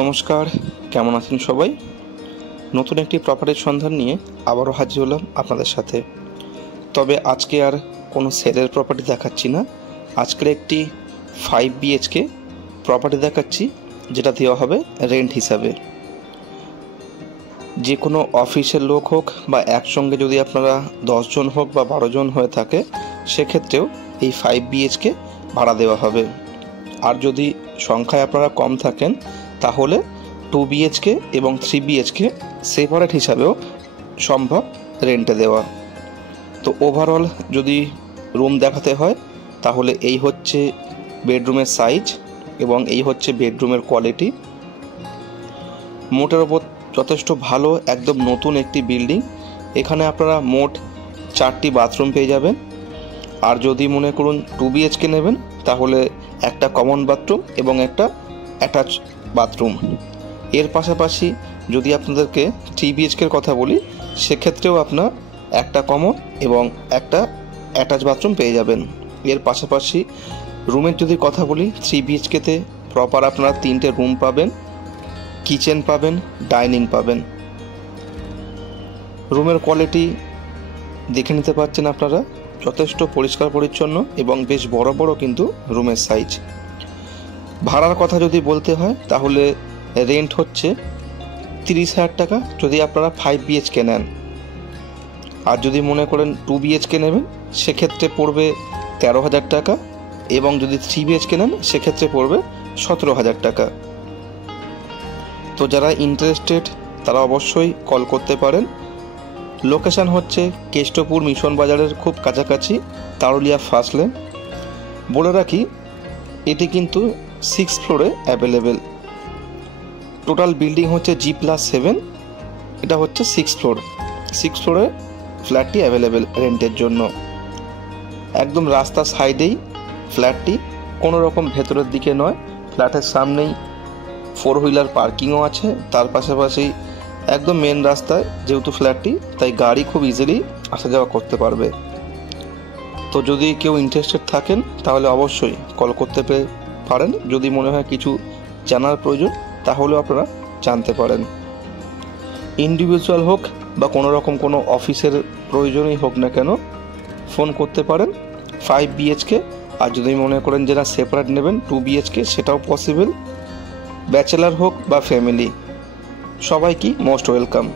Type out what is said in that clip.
নমস্কার, কেমন আছেন সবাই? নতুন একটি প্রপার্টির সন্ধান নিয়ে আবারও হাজির হলাম আপনাদের সাথে। তবে আজকে আর কোনো সেলের প্রপার্টি দেখাচ্ছি না। আজকের একটি 5 BHK প্রপার্টি দেখাচ্ছি, যেটা দেওয়া হবে রেন্ট হিসাবে। যে কোনো অফিসের লোক হোক বা একসঙ্গে যদি আপনারা 10 জন হোক বা 12 জন হয়ে থাকে, সেক্ষেত্রেও এই 5 BHK ভাড়া দেওয়া হবে। আর যদি সংখ্যায় আপনারা কম থাকেন তাহলে 2 BHK এবং 3 BHK সেপারেট হিসাবেও সম্ভব রেন্টে দেওয়া। তো ওভারঅল যদি রুম দেখাতে হয় তাহলে এই হচ্ছে বেডরুমের সাইজ এবং এই হচ্ছে বেডরুমের কোয়ালিটি। মোটের ওপর যথেষ্ট ভালো, একদম নতুন একটি বিল্ডিং। এখানে আপনারা মোট 4টি বাথরুম পেয়ে যাবেন। আর যদি মনে করুন 2 BHK নেবেন তাহলে একটা কমন বাথরুম এবং একটা অ্যাটাচ বাথরুম। এর পাশাপাশি যদি আপনাদেরকে 3 BHKর কথা বলি, সেক্ষেত্রেও আপনার একটা কমন এবং একটা অ্যাটাচ বাথরুম পেয়ে যাবেন। এর পাশাপাশি রুমের যদি কথা বলি, 3 BHKতে প্রপার আপনারা 3টে রুম পাবেন, কিচেন পাবেন, ডাইনিং পাবেন। রুমের কোয়ালিটি দেখে নিতে পারছেন আপনারা, যথেষ্ট পরিষ্কার পরিচ্ছন্ন এবং বেশ বড় বড় কিন্তু রুমের সাইজ। ভাড়ার কথা যদি বলতে হয় তাহলে রেন্ট হচ্ছে 30,000 টাকা যদি আপনারা 5 BHK নেন। আর যদি মনে করেন 2 BHK নেবেন সেক্ষেত্রে পড়বে 13,000 টাকা, এবং যদি 3 BHK নেন সেক্ষেত্রে পড়বে 17,000 টাকা। তো যারা ইন্টারেস্টেড তারা অবশ্যই কল করতে পারেন। লোকেশান হচ্ছে কেষ্টপুর মিশন বাজারের খুব কাছাকাছি, তারুলিয়া ফার্স্ট লেন। বলে রাখি এটি কিন্তু 6th ফ্লোরে অ্যাভেলেবেল। টোটাল বিল্ডিং হচ্ছে G+7, এটা হচ্ছে 6th ফ্লোর। 6th ফ্লোরে ফ্ল্যাটটি অ্যাভেলেবেল রেন্টের জন্য। একদম রাস্তার সাইডেই ফ্ল্যাটটি, কোনো রকম ভেতরের দিকে নয়। ফ্ল্যাটের সামনেই 4 হুইলার পার্কিংও আছে। তার পাশাপাশি একদম মেন রাস্তায় যেহেতু ফ্ল্যাটটি, তাই গাড়ি খুব ইজিলি আসা যাওয়া করতে পারবে। তো যদি কেউ ইন্টারেস্টেড থাকেন তাহলে অবশ্যই কল করতে পারেন। যদি মনে হয় কিছু জানার প্রয়োজন তাহলেও আপনারা জানতে পারেন। ইন্ডিভিজুয়াল হোক বা কোনো রকম কোনো অফিসের প্রয়োজনই হোক না কেন, ফোন করতে পারেন। 5 BHK, আর যদি মনে করেন যারা সেপারেট নেবেন 2 BHK, সেটাও পসিবল। ব্যাচেলার হোক বা ফ্যামিলি, সবাইকে মোস্ট ওয়েলকাম।